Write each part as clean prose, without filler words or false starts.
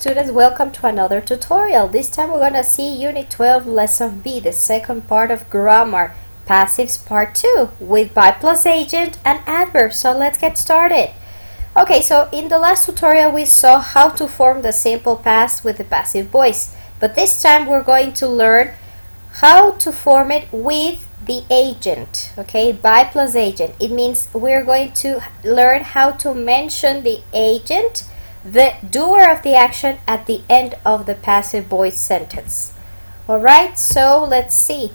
students, welcome to another tutorial. This time we're going to see Unit 12, Lesson B, the second part of grammar, passives part 2, with by plus agent and adverbs. So let's get started. Okay, so in the last tutorial we saw how to form the simple past with the passive voice. But this time we're going to learn how to form it with the agent, okay, by plus agent. It means we're going to learn how to mention the agent, the doer of the action, at the end of the passive voice sentence. Alright, so let's see.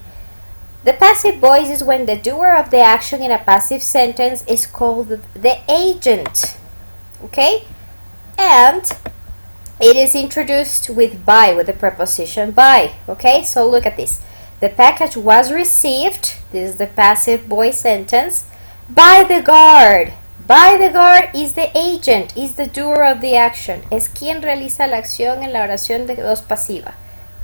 The passive voice is when the doer of the action in a passive sentence is called the agent, okay, and it is introduced with by, with the preposition by, okay. So look at this. The package was received, this is the passive voice sentence, by the guard. By the guard is the agent, is the doer of the action. Es quien realiza la acción en la oración de voz pasiva.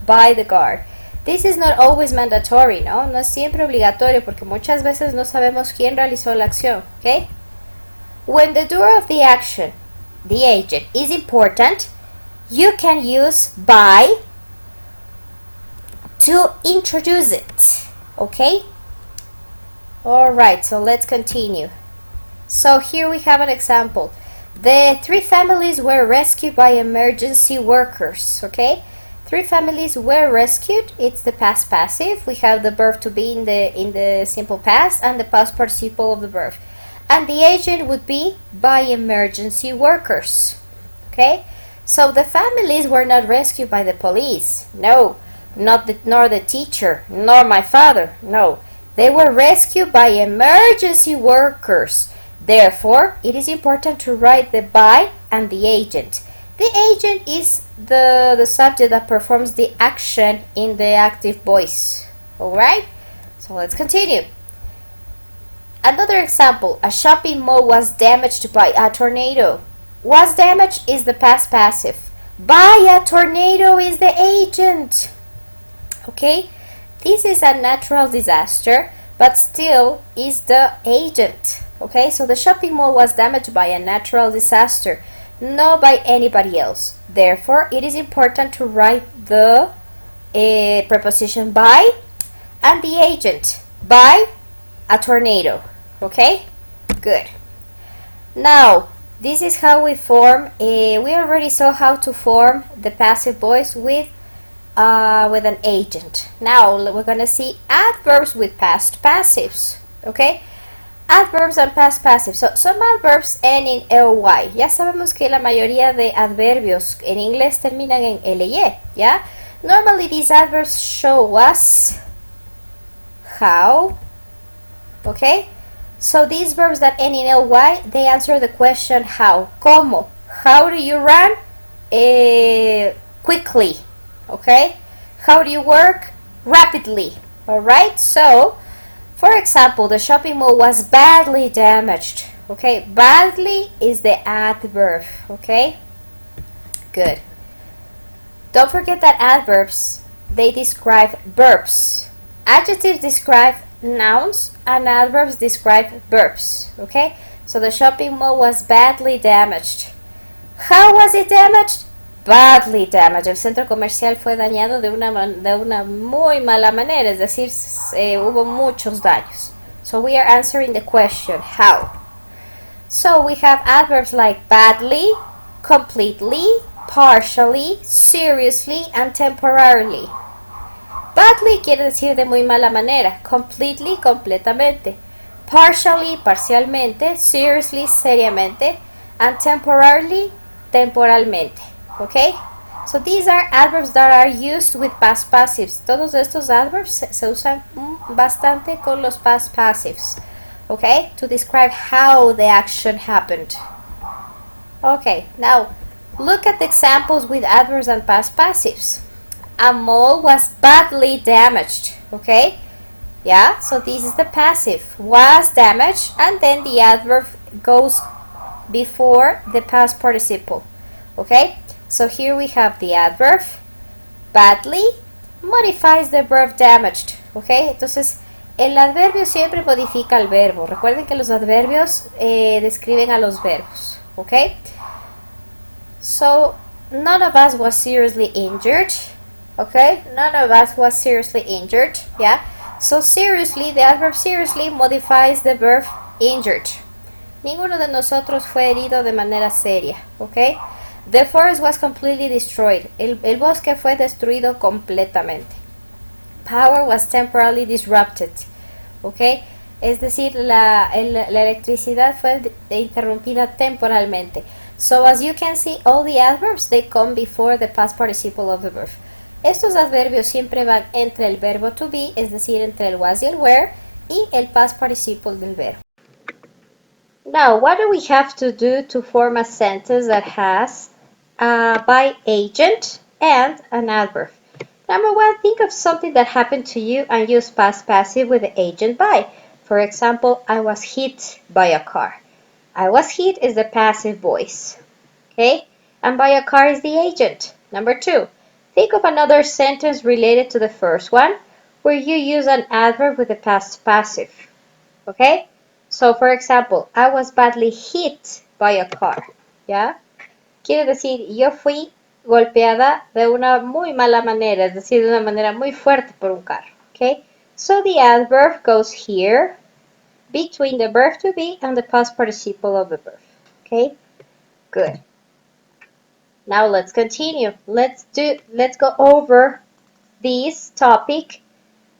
By the guard. This is not always mandatory, ¿no? No es siempre obligatorio porque muchas veces no sabemos quién realizó la acción, ¿ok? When the doer of the action, the agent, is important, you can use by to introduce it, okay? Alright, so let's continue. So here we have an example. The 3 families were rescued by emergency workers, okay? 3 families were rescued. It's the past passive. We have the verb to be in the simple past and the past participle of the verb. And the agent would be by emergency workers, okay? So the families were not rescued by the police. No, nor the teacher, nor my father. No, they were rescued by emergency workers. Therefore, it is important to write the by and the agent. The agent is the subject that performs the action in the active voice. Alright? So let's continue. Another example. A shopping mall was damaged by a tornado. Was damaged is the past passive. By a tornado is the agent. Okay? This is a natural disaster, but still is the agent. Okay, so the shopping mall was damaged by a natural disaster, not by anybody else. Therefore, it is important to write the preposition by and the agent. By a tornado. Okay, good. Now, this is how we form. We already saw how to form the passive voice with an agent. Now we're gonna see adverbs with past passives. Okay. Adverbs and past passive. So, some adverbs end in ly. Ya sabemos que la mayoría de adverbios en inglés terminan en ly, ¿ya? Normally these adverbs show us how, okay? So these verbs that end in ly, they answer the question how. ¿Cómo? How do you run? Quickly, okay? How do you work? Rapidly, alright? So, for example, the shopping mall was badly damaged. Okay, badly is the adverb. Okay, good. Don't forget that adverbs, they describe verbs. Adjectives describe nouns and adverbs describe verbs. Okay, so the shopping mall was badly damaged. How was it damaged? Badly damaged. El centro comercial fue dañado de una muy mala manera, es decir, hubo muchos daños. So we are answering the question, how? So we have adverbs like badly, completely, partially, seriously, and temporarily. Badly quiere decir de muy mala manera, completely, completamente, partially, parcialmente, seriously, seriamente, and temporarily, temporalmente. Okay, so these are adverbs that are used with past passives. Todos estos adverbs se usan bastante con los past passives, okay, to describe how the action happened. Okay, now look at the examples with adverbs and past passives. A mall was badly damaged, okay, yeah, so this is the passive, was damaged, and then the adverb goes before the past participle, okay. So here we have the adverb, badly, modifies the verb damaged, ¿ok? Entonces, el adverbio siempre modifica el verbo. Recuerden que los adverbios describen a los verbos, ¿ok? So, none of us was seriously injured. Okay, none of us was seriously injured. Yeah, so seriously, the adverb seriously modifies the verb injured. Ninguno de nosotros fue herido de manera seria. Okay, the forest was completely destroyed. El bosque fue destruido completamente. Power was temporarily disrupted. Okay, es decir, la electricidad fue interrumpida temporalmente. So as you can see, all the adverbs, they come before the past participle of the verb. Estos adverbios siempre van entre el verbo to be, es decir, entre el was y el were, y el past participle del verbo. Now, what do we have to do to form a sentence that has a by agent and an adverb? Number one, think of something that happened to you and use past passive with the agent by. For example, I was hit by a car. I was hit is the passive voice. Okay? And by a car is the agent. Number two, think of another sentence related to the first one where you use an adverb with the past passive. Okay? So, for example, I was badly hit by a car. ¿Ya? Quiere decir, yo fui golpeada de una muy mala manera, es decir, de una manera muy fuerte por un carro. Okay? So the adverb goes here between the verb to be and the past participle of the verb. Okay? Good. Now let's continue. Let's go over this topic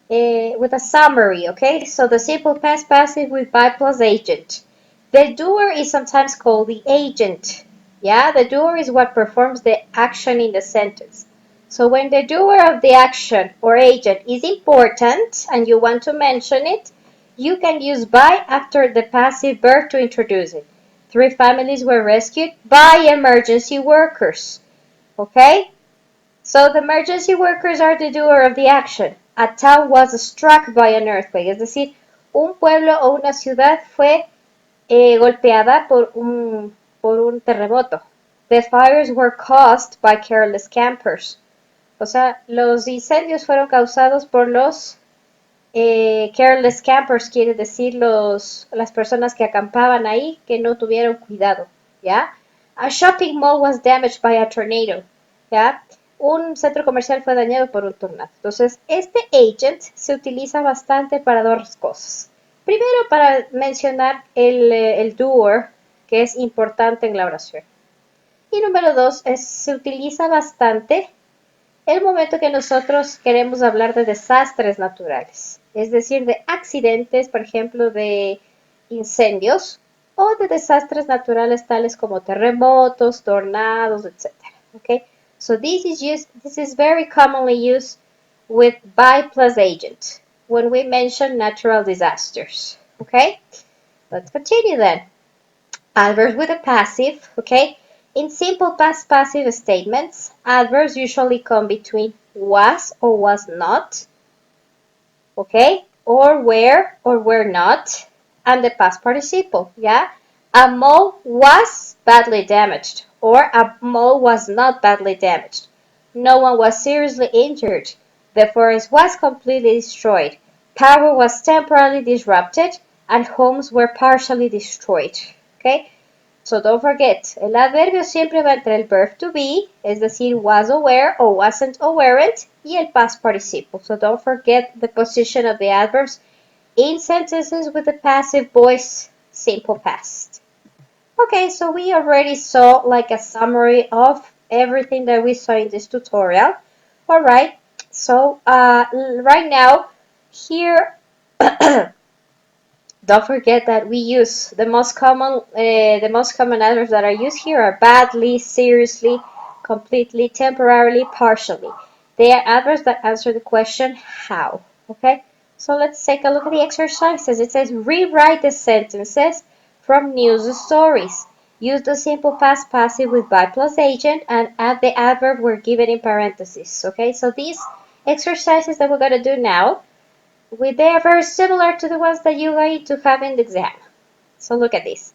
with a summary, okay? So the simple past passive with by plus agent. The doer is sometimes called the agent. Yeah, the doer is what performs the action in the sentence. So when the doer of the action or agent is important and you want to mention it, you can use by after the passive verb to introduce it. 3 families were rescued by emergency workers. Okay? So the emergency workers are the doer of the action. A town was struck by an earthquake. Es decir, un pueblo o una ciudad fue golpeada por un terremoto. The fires were caused by careless campers. O sea, los incendios fueron causados por los careless campers, quiere decir las personas que acampaban ahí que no tuvieron cuidado. ¿Ya? A shopping mall was damaged by a tornado. ¿Ya? Un centro comercial fue dañado por un tornado. Entonces, este agent se utiliza bastante para dos cosas. Primero, para mencionar el doer, que es importante en la oración. Y número dos, se utiliza bastante el momento que nosotros queremos hablar de desastres naturales, es decir, de accidentes, por ejemplo, de incendios o de desastres naturales tales como terremotos, tornados, etc. Okay, so this is very commonly used with by plus agent when we mention natural disasters. Okay, let's continue then. Adverbs with a passive, okay? In simple past passive statements, adverbs usually come between was or was not, okay? Or were not, and the past participle, yeah? A mall was badly damaged, or a mall was not badly damaged. No one was seriously injured. The forest was completely destroyed. Power was temporarily disrupted, and homes were partially destroyed, okay? So don't forget, el adverbio siempre va entre el verb to be, es decir, was aware or wasn't awaren't, y el past participle. So don't forget the position of the adverbs in sentences with the passive voice, simple past. Okay, so we already saw like a summary of everything that we saw in this tutorial. All right, so right now, here don't forget that we use the most common adverbs that are used here are badly, seriously, completely, temporarily, partially. They are adverbs that answer the question how. Okay, so let's take a look at the exercises. It says rewrite the sentences from news stories. Use the simple past passive with by plus agent and add the adverb where given in parentheses. Okay, so these exercises that we're going to do now, they are very similar to the ones that you're going to have in the exam. So look at this.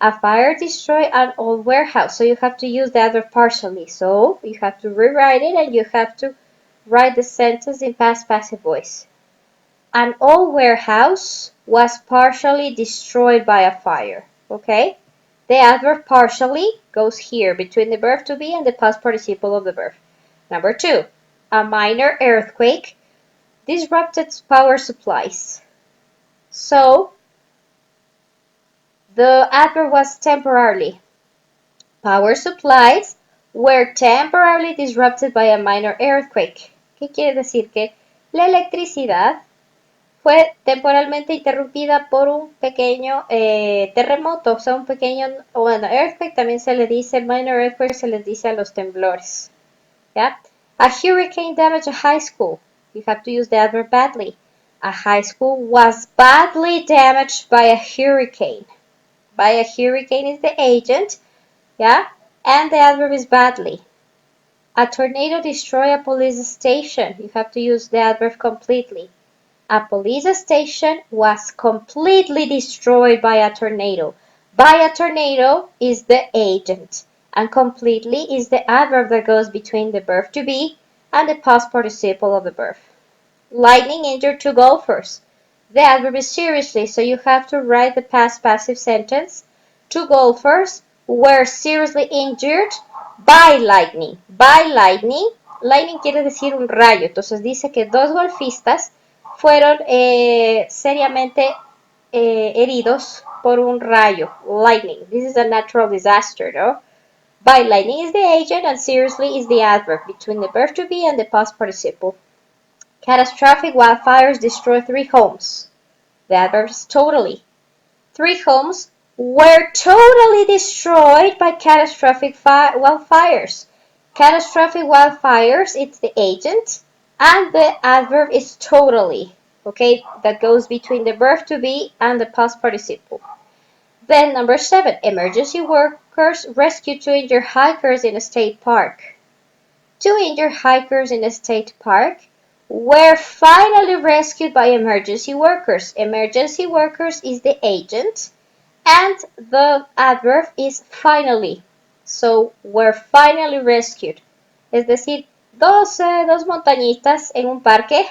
A fire destroyed an old warehouse. So you have to use the adverb partially. So you have to rewrite it and you have to write the sentence in past passive voice. An old warehouse was partially destroyed by a fire. Okay? The adverb partially goes here between the verb to be and the past participle of the verb. Number 2, a minor earthquake disrupted power supplies. So the adverb was temporarily. Power supplies were temporarily disrupted by a minor earthquake. ¿Qué quiere decir? Que la electricidad fue temporalmente interrumpida por un pequeño terremoto, o sea, un pequeño, bueno, earthquake también se le dice, minor earthquake se les dice a los temblores. ¿Ya? A hurricane damaged a high school. You have to use the adverb badly. A high school was badly damaged by a hurricane. By a hurricane is the agent, yeah? And the adverb is badly. A tornado destroyed a police station. You have to use the adverb completely. A police station was completely destroyed by a tornado. By a tornado is the agent, and completely is the adverb that goes between the verb to be and the past participle of the verb. Lightning injured two golfers. The adverb is seriously, so you have to write the past passive sentence. Two golfers were seriously injured by lightning. By lightning. Lightning quiere decir un rayo. Entonces dice que dos golfistas fueron seriamente heridos por un rayo. Lightning. This is a natural disaster, no? By lightning is the agent and seriously is the adverb between the verb to be and the past participle. Catastrophic wildfires destroy 3 homes. The adverb is totally. 3 homes were totally destroyed by catastrophic wildfires. Catastrophic wildfires, it's the agent, and the adverb is totally. Okay, that goes between the verb to be and the past participle. Then number 7, emergency workers rescue 2 injured hikers in a state park. 2 injured hikers in a state park were finally rescued by emergency workers. Emergency workers is the agent and the adverb is finally. So were finally rescued. Es decir, dos montañistas en un parque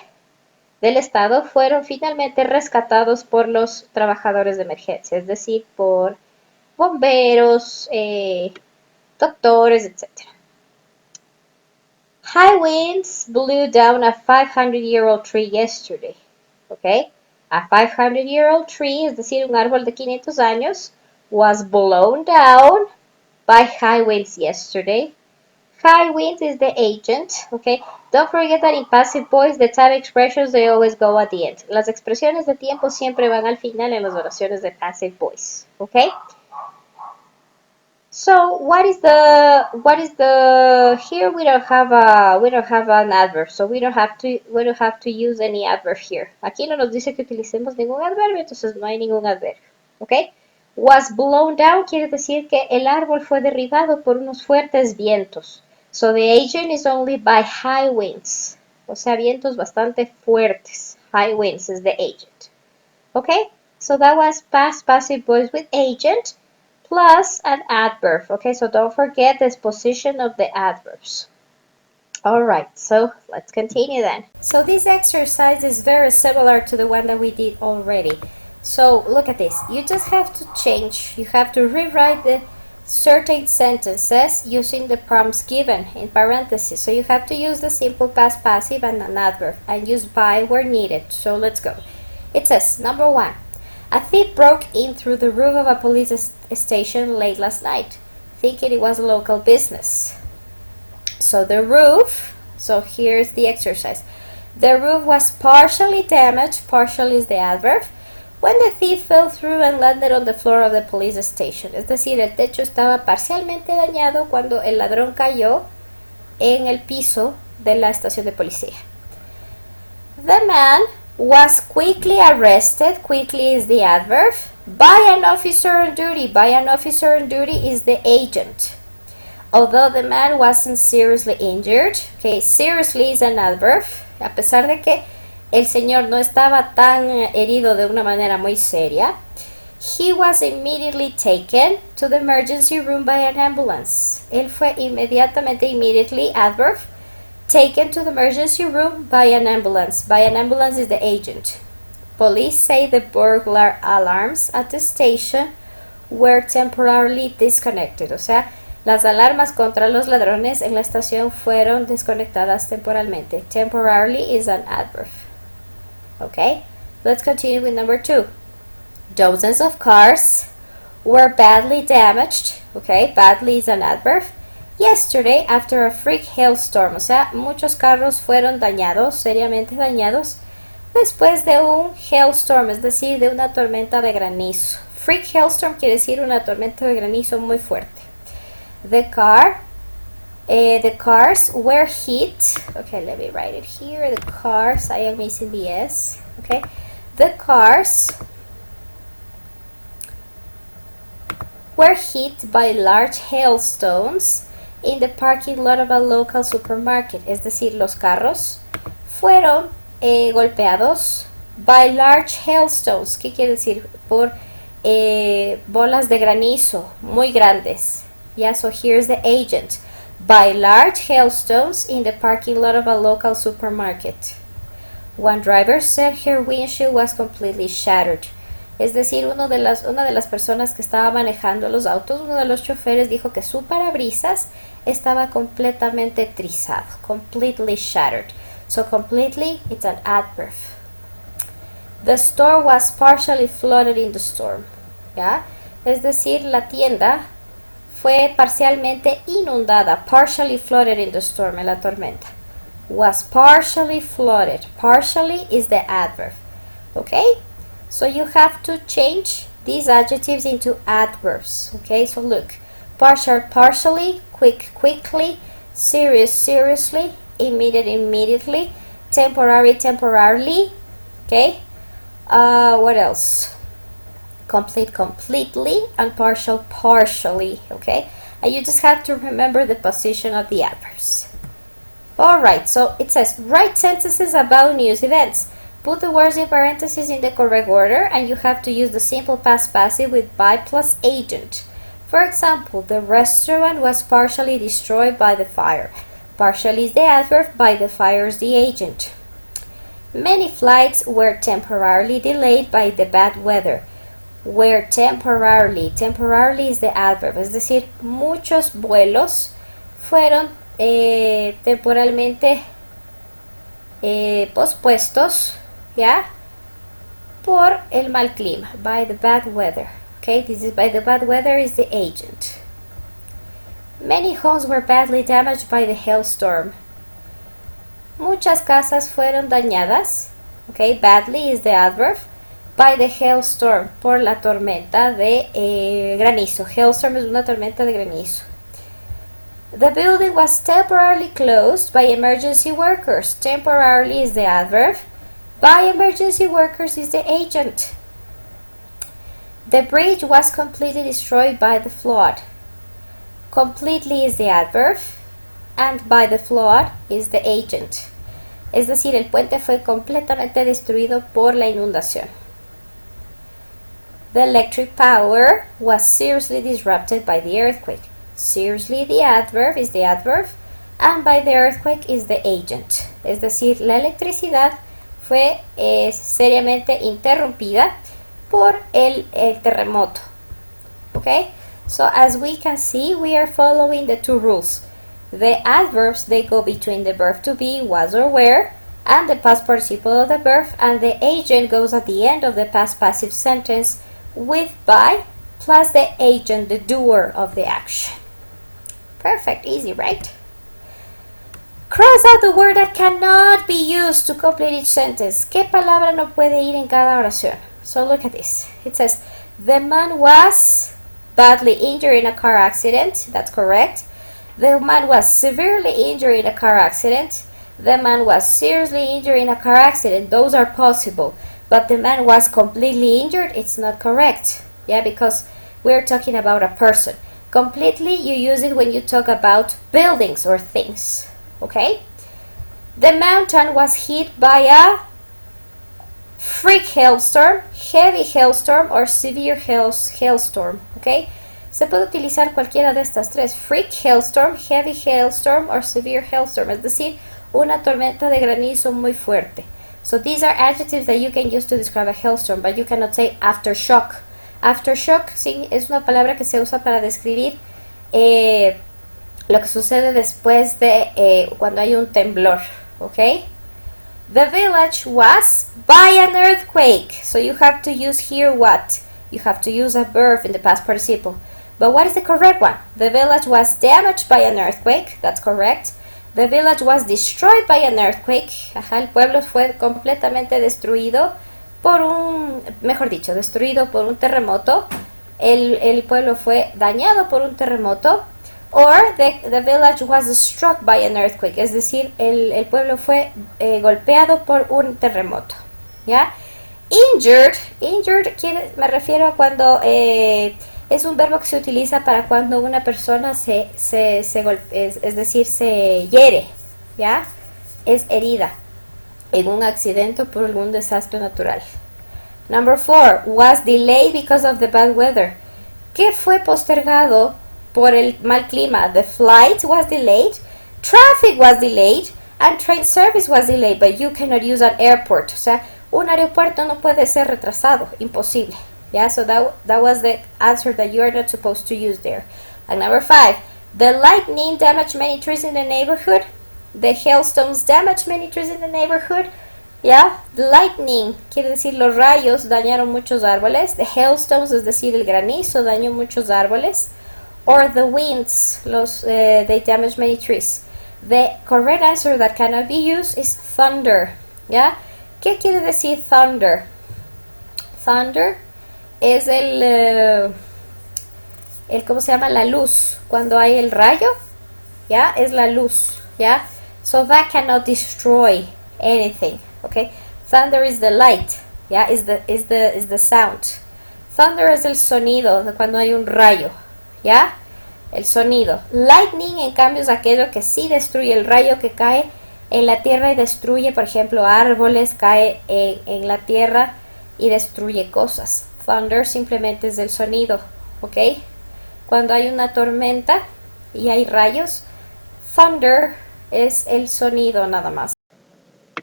del estado fueron finalmente rescatados por los trabajadores de emergencia, es decir, por bomberos, doctores, etc. High winds blew down a 500-year-old tree yesterday. Okay? A 500-year-old tree, es decir, un árbol de 500 años, was blown down by high winds yesterday. High winds is the agent. Okay? Don't forget that in passive voice, the time expressions, they always go at the end. Las expresiones de tiempo siempre van al final en las oraciones de passive voice. Okay? So what is the here we don't have an adverb, so we don't have to use any adverb here. Aquí no nos dice que utilicemos ningún adverbio, entonces no hay ningún adverbio. ¿Ok? Was blown down quiere decir que el árbol fue derribado por unos fuertes vientos. So the agent is only by high winds. O sea, vientos bastante fuertes. High winds is the agent. ¿Ok? So that was past passive voice with agent plus an adverb. Okay, so don't forget the position of the adverbs. Alright, so let's continue then. So this exercise is very similar to the one that we did already. So look at this. You just have to change. You have to rewrite the certain sentences using the prompts given in parentheses. So you have to use the simple past passive and an adverb and use by where needed. So let's go. It says, number 1. A thief broke in through the roof of a police station late last night, thinking it was a local business. So the roof, so here's the exercise. The roof was partially damaged, partial is the adverb, when the thief fell through and landed on the floor of the police station. Es decir, el techo estaba parcialmente dañado cuando el ladrón cayó en el piso de la estación de policía. The man was quickly arrested, quickly is the adverb, by an officer on duty. By an officer on duty is the agent. Although the man wasn't seriously injured, okay, seriously is an adverb, a pesar de que el señor no estaba tan herido de una manera muy seria, he was immediately taken to the emergency room by an ambulance. Él fue inmediatamente, immediately, adverb, taken to the emergency room by an ambulance. By an ambulance is the agent. Police say the burglar alarms at the station were temporarily disconnected. O sea, las alarmas contra los ladrones en la estación fueron desconectadas temporalmente. Temporarily is an adverb. Okay, let's continue with number 2. Dozens of cars were badly damaged. Okay, badly is an adverb. Yesterday after a freak hailstorm. O sea, muchos carros fueron dañados, seriamente dañados, después de un hailstorm, es decir, de una tormenta de granizo. Freak hailstorm quiere decir una tormenta de granizo muy fuerte. The cars were hit. Okay, let me write it here. The cars, I am missing the S. Okay, the cars were hit by large hailstones in the parking lot of a local supermarket. Es decir, los carros fueron golpeados by large hailstones. ¿Qué quiere decir? Por bolas de granizo muy grandes. Yeah, so here's the agent. By large hailstones in the parking lot of a local supermarket. One driver said her windshield was completely shattered. Es decir, una de las personas que estaba manejando los autos, uno de los choferes dijo que su parabrisas estaba completamente trizado. Completely shattered. So completely, it's an adverb. The store was partially flooded in the storm. ¿Ya? Es decir, la tienda fue parcialmente inundada. Partially flooded in the storm, en la tormenta. Was partially flooded. Partially is the adverb. Okay? So you have to change these adjectives into adverbs. Okay? So look. Partial, partially. Quick, quickly. Serious, seriously. Immediate, immediately. Temporary, temporarily. Okay? What else? Complete, completely, and partial, partially. Okay? And you just have to remember the position of the adverbs. Alright, so it says write sentences about news events. Put the words in parentheses in the correct order, and you have to use the simple past passive with by plus agent. For example, the restaurant was partially destroyed by the fire. Partially is the adverb, by the fire is the agent. Many flights were temporarily delayed by the bad weather. Were temporarily. Temporarily is the adverb. Es decir, muchos vuelos fueron temporalmente pospuestos, ¿ya? Por el mal clima. By the bad weather. Okay, this is by the bad weather is the agent. Many homes were badly damaged by the hailstorm. Muchas casas fueron dañadas. Okay, badly is the adverb. By the hailstorm, por la tormenta de granizo. Hailstorm es una tormenta de granizo. The building was temporarily closed by emergency workers. Temporarily is the adverb. By emergency workers is the agent. The bridge was completely destroyed by the flood. Completely is the adverb, and by the flood is the agent. Es decir, el puente fue completamente destruido por la inundación. The electric power was seriously disrupted by the earthquake. Seriously, the adverb is the adverb, and by the earthquake is the agent. Es decir, la electricidad fue seriamente interrumpida por el terremoto. Okay? So as we can see, we are following the two rules. The adverbs, they go between the verb to be, was or were, and the past participle of the verb, and the agent goes at the end of the past passive sentence with by plus the agent, the doer of the action. Perfect, easy, right? Cross out the word that cannot be used to complete each sentence. ¿Qué palabra no puede ir en cada oración? So look at this. It says, the man was badly injured in a car accident. That's correct. The man was severely injured in a car accident. The man was seriously injured in a car accident. Those are possible. But the man was completely injured, it's not correct. Yeah, because we're talking about a person. Completely, you use it when you talk about buildings or things. Okay? The mountain was hit by a freak hailstorm, heavy hailstorm, or severe hailstorm. Okay? Se puede utilizar cualquiera de estas tres. Freak hailstorm, heavy hailstorm, or severe hailstorm. Es decir, una tormenta de granizo muy fuerte. So these are adjectives that you can use to describe a hailstorm, but you cannot say aftershock. Aftershock, sí, es una palabra que se usa para describir lo que sucede después de cuando hay un temblor, ¿ok? The village was by an earthquake. So you have to use here what? You have to use a verb in the past participle. But what is the correct one? The village was damaged by an earthquake. That's correct. The village was destroyed by an earthquake. Ajá, el pueblo fue completamente destruido por un, mejor dicho, destruido por un terremoto. El pueblo fue dañado por un terremoto. Or the village was struck by an earthquake, es decir, el pueblo fue golpeado por un terremoto. ¿Ya? Injured me refiero a cuando es un verbo que se utiliza para cuando una persona se golpea, es decir, se hiere, ¿ya? Es herida en un accidente o por algún desastre natural. Number 4, was delayed because of the bad weather. ¿Qué fue postergado por el mal clima? The flight was delayed, traffic was delayed, and train service was delayed, but you cannot use an airport. O sea, un aeropuerto no puede ser retrasado, imposible. Yeah, so that was the answer that you are not supposed to use there. And number 5, the lightning damaged many trees in the neighborhood. The hailstones damaged many trees in the neighborhood. Yeah, the lightning quiere decir los rayos dañaron muchos árboles. The hailstones es decir el granizo dañó muchos árboles. Or the winds, they damage many trees. The correct answer that cannot be used is thunder. ¿Ya? ¿Qué quiere decir thunder? Thunder es ¿cómo se llama? La luz. Cuando hay el rayo, ¿ya? Es la luz, ¿ya? So that cannot destroy anything, okay? Thunder is the light, ¿ya? Is the sound. Thunder es el sonido de cuando hay un rayo, ¿ya? El sonido. Lightning, en cambio, es aquello que sí destruye, el rayo que cae en la tierra y destruye, por ejemplo, árboles, cae en la tierra y destruye cosas. Thunder simplemente es el sonido, ¿ok? Cuando hay una tormenta y hay rayos, thunder es el sonido nada más.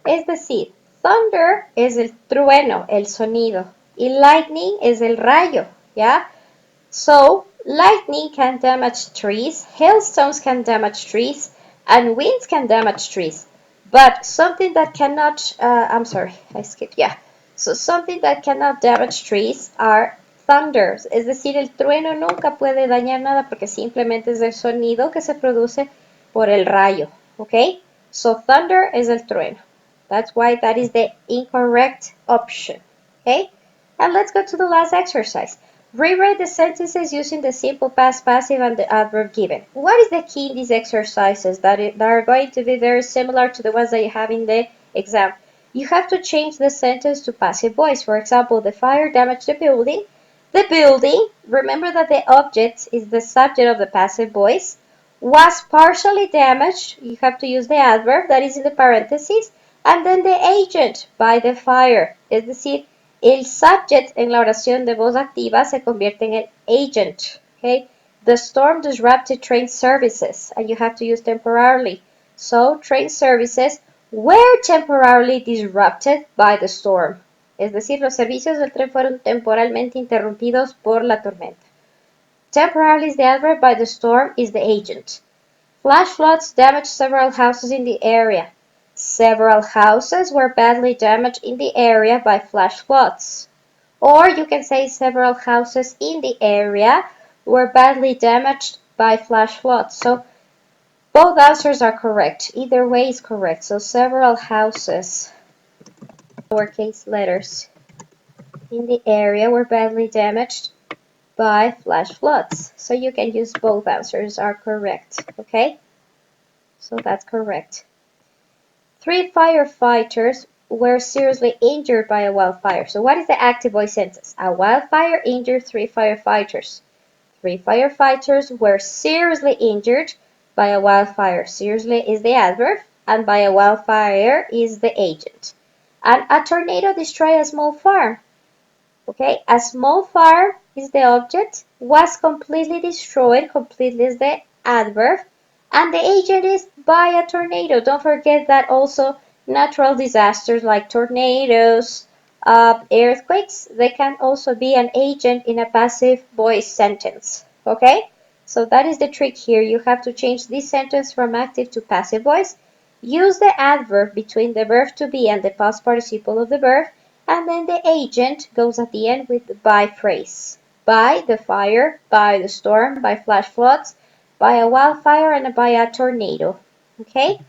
Es decir, thunder es el trueno, el sonido, y lightning es el rayo, ¿ya? So, lightning can damage trees, hailstones can damage trees, and winds can damage trees. But something that cannot, I'm sorry, I skipped, yeah. So, something that cannot damage trees are thunders. Es decir, el trueno nunca puede dañar nada porque simplemente es el sonido que se produce por el rayo, ¿ok? So, thunder es el trueno. That's why that is the incorrect option, okay? And let's go to the last exercise. Rewrite the sentences using the simple past passive and the adverb given. What is the key in these exercises that are going to be very similar to the ones that you have in the exam? You have to change the sentence to passive voice. For example, the fire damaged the building. The building, remember that the object is the subject of the passive voice, was partially damaged. You have to use the adverb that is in the parentheses. And then the agent by the fire. Es decir, el subject en la oración de voz activa se convierte en el agent. Okay? The storm disrupted train services, and you have to use temporarily. So, train services were temporarily disrupted by the storm. Es decir, los servicios del tren fueron temporalmente interrumpidos por la tormenta. Temporarily is the adverb, by the storm is the agent. Flash floods damaged several houses in the area. Several houses were badly damaged in the area by flash floods. Or you can say several houses in the area were badly damaged by flash floods. So both answers are correct. Either way is correct. So several houses, lowercase letters, in the area were badly damaged by flash floods. So you can use both answers are correct. Okay? So that's correct. 3 firefighters were seriously injured by a wildfire. So what is the active voice sentence? A wildfire injured 3 firefighters. 3 firefighters were seriously injured by a wildfire. Seriously is the adverb, and by a wildfire is the agent. And a tornado destroyed a small farm. Okay, a small farm is the object, was completely destroyed, completely is the adverb, and the agent is by a tornado. Don't forget that also natural disasters like tornadoes Earthquakes, they can also be an agent in a passive voice sentence. Okay? So that is the trick here. You have to change this sentence from active to passive voice. Use the adverb between the verb to be and the past participle of the verb, and then the agent goes at the end with the by phrase. By the fire, by the storm, by flash floods, by a wildfire, and by a tornado. Okay?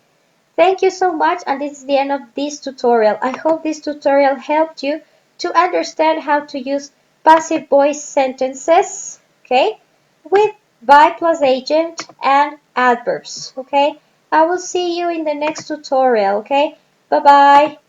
Thank you so much, and this is the end of this tutorial. I hope this tutorial helped you to understand how to use passive voice sentences, okay, with by plus agent and adverbs, okay. I will see you in the next tutorial, okay. Bye bye.